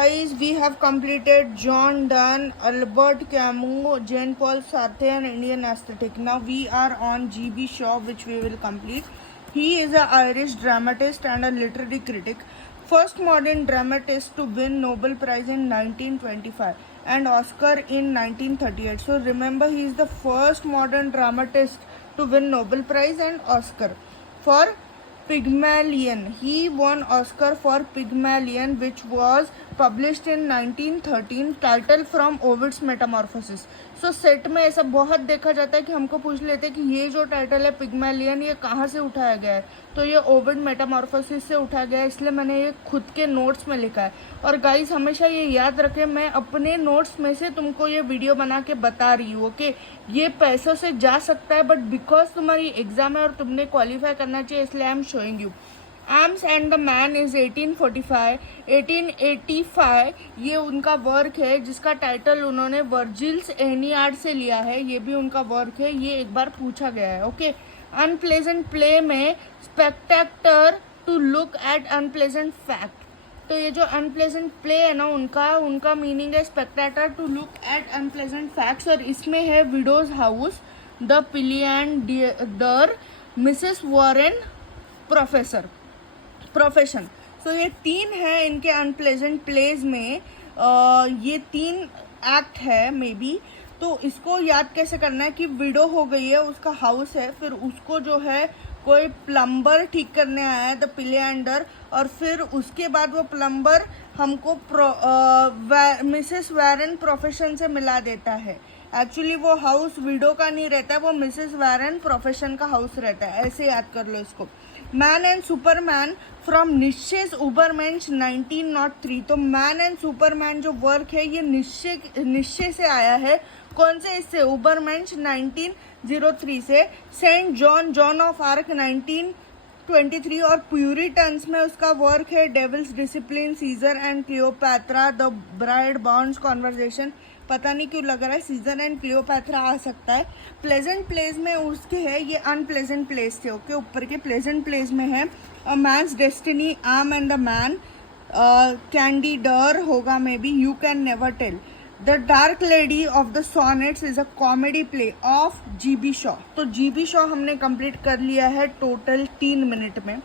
Guys, we have completed John Donne, Albert Camus, Jean-Paul Sartre and Indian aesthetic. Now we are on G.B. Shaw, which we will complete. He is an Irish dramatist and a literary critic. First modern dramatist to win Nobel Prize in 1925 and Oscar in 1938. So remember, he is the first modern dramatist to win Nobel Prize and Oscar for Pygmalion. He won Oscar for Pygmalion, which was published in 1913, title from Ovid's Metamorphosis. So set में ऐसा बहुत देखा जाता है कि हमको पूछ लेते हैं कि ये जो टाइटल है पिग्मेलियन, ये कहाँ से उठाया गया है. तो ये ओविड मेटामॉर्फोसिस से उठाया गया है, इसलिए मैंने ये खुद के नोट्स में लिखा है. और गाइस, हमेशा ये याद रखें, मैं अपने नोट्स में से तुमको ये वीडियो बना के बता रही हूँ. ओके, ये पैसों से जा सकता है, बट बिकॉज तुम्हारी एग्जाम है और तुमने क्वालिफाई करना चाहिए, इसलिए I am showing you. Arms and the man is 1845. 1885 ये उनका वर्क है, जिसका टाइटल उन्होंने वर्जिल्स एनियाड से लिया है. ये भी उनका वर्क है, ये एक बार पूछा गया है. ओके, अनप्लेजेंट प्ले में spectator to look at unpleasant fact. तो ये जो अनप्लेजेंट प्ले है ना, उनका मीनिंग है spectator to look at unpleasant facts. और इसमें है widows house, the philanderer, Mrs Warren, profession. So ये तीन है इनके अनप्लेजेंट प्लेज में. ये तीन एक्ट है मे बी. तो इसको याद कैसे करना है कि विडो हो गई है, उसका हाउस है, फिर उसको जो है कोई प्लम्बर ठीक करने आया है, द पिलियंडर, और फिर उसके बाद वो प्लम्बर हमको मिसेस वैरन प्रोफेशन से मिला देता है. एक्चुअली वो हाउस विडो का नहीं रहता है, वो मिसेस वैरन प्रोफेशन का हाउस रहता है. ऐसे याद कर लो इसको. मैन एंड सुपरमैन फ्रॉम निश्चेस उबरमेंश 1903. तो मैन एंड सुपरमैन जो वर्क है, ये निश्चय से आया है. कौन से इससे? उबरमेंश 1903 से. Saint Joan of Arc 1923. और प्यूरिटन्स में उसका वर्क है devil's discipline, Caesar and Cleopatra, the bride bonds conversation. पता नहीं क्यों लग रहा है सीजर एंड क्लियोपैत्रा आ सकता है. प्लेजेंट प्लेस में उसके है, ये अनप्लेजेंट प्लेस थे. ओके, ऊपर के प्लेजेंट प्लेस में है a man's destiny, arm and the man, Candida होगा maybe, you can never tell. The dark lady of the sonnets is a comedy play of G.B. Shaw. तो G.B. Shaw हमने complete कर लिया है total 3 minute में.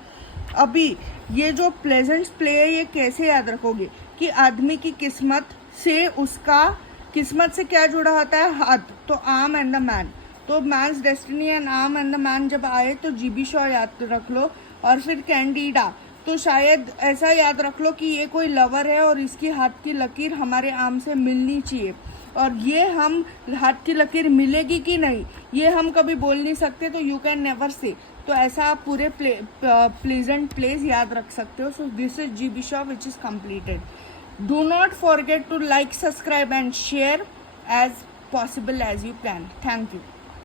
अभी ये जो प्लेजेंट प्ले है, ये कैसे याद रखोगे कि आदमी की किस्मत से, उसका किस्मत से क्या जुड़ा होता है? हाथ. तो आर्म एंड द मैन. तो man's destiny and arm and the man जब आए तो G.B. शॉ याद रख लो. और फिर कैंडिडा, तो शायद ऐसा याद रख लो कि ये कोई लवर है और इसकी हाथ की लकीर हमारे आर्म से मिलनी चाहिए. और ये हम हाथ की लकीर मिलेगी कि नहीं, ये हम कभी बोल नहीं सकते, तो यू कैन नेवर से. तो ऐसा आप पूरे प्लेजेंट प्लेस याद रख सकते हो. So this is G.B. Shaw which is completed. Do not forget to like, subscribe and share as possible as you can. Thank you.